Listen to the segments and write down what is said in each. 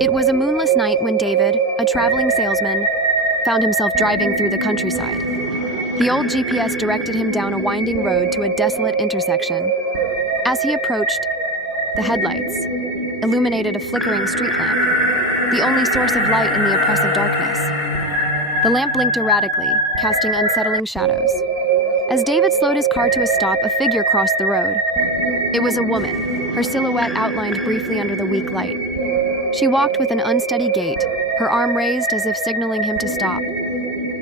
It was a moonless night when David, a traveling salesman, found himself driving through the countryside. The old GPS directed him down a winding road to a desolate intersection. As he approached, the headlights illuminated a flickering street lamp, the only source of light in the oppressive darkness. The lamp blinked erratically, casting unsettling shadows. As David slowed his car to a stop, a figure crossed the road. It was a woman, her silhouette outlined briefly under the weak light. She walked with an unsteady gait, her arm raised as if signaling him to stop.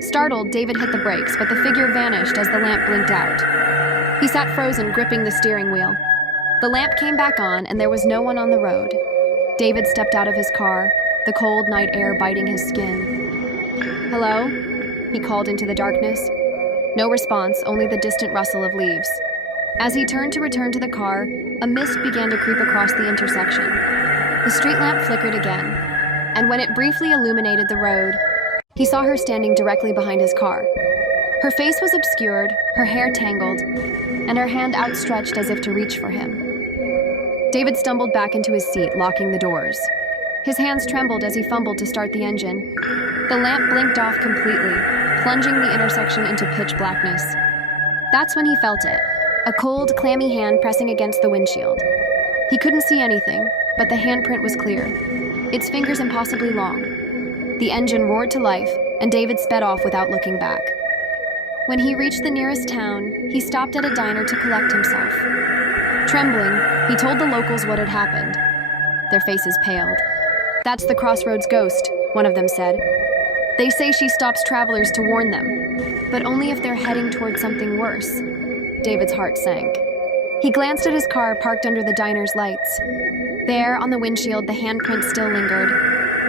Startled, David hit the brakes, but the figure vanished as the lamp blinked out. He sat frozen, gripping the steering wheel. The lamp came back on, and there was no one on the road. David stepped out of his car, the cold night air biting his skin. "Hello?" he called into the darkness. No response, only the distant rustle of leaves. As he turned to return to the car, a mist began to creep across the intersection. The street lamp flickered again, and when it briefly illuminated the road, he saw her standing directly behind his car. Her face was obscured, her hair tangled, and her hand outstretched as if to reach for him. David stumbled back into his seat, locking the doors. His hands trembled as he fumbled to start the engine. The lamp blinked off completely, plunging the intersection into pitch blackness. That's when he felt it, a cold, clammy hand pressing against the windshield. He couldn't see anything, but the handprint was clear, its fingers impossibly long. The engine roared to life, and David sped off without looking back. When he reached the nearest town, he stopped at a diner to collect himself. Trembling, he told the locals what had happened. Their faces paled. "That's the Crossroads ghost," one of them said. "They say she stops travelers to warn them, but only if they're heading toward something worse." David's heart sank. He glanced at his car parked under the diner's lights. There, on the windshield, the handprint still lingered,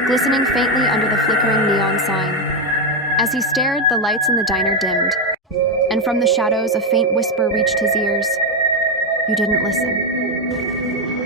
glistening faintly under the flickering neon sign. As he stared, the lights in the diner dimmed, and from the shadows a faint whisper reached his ears. "You didn't listen."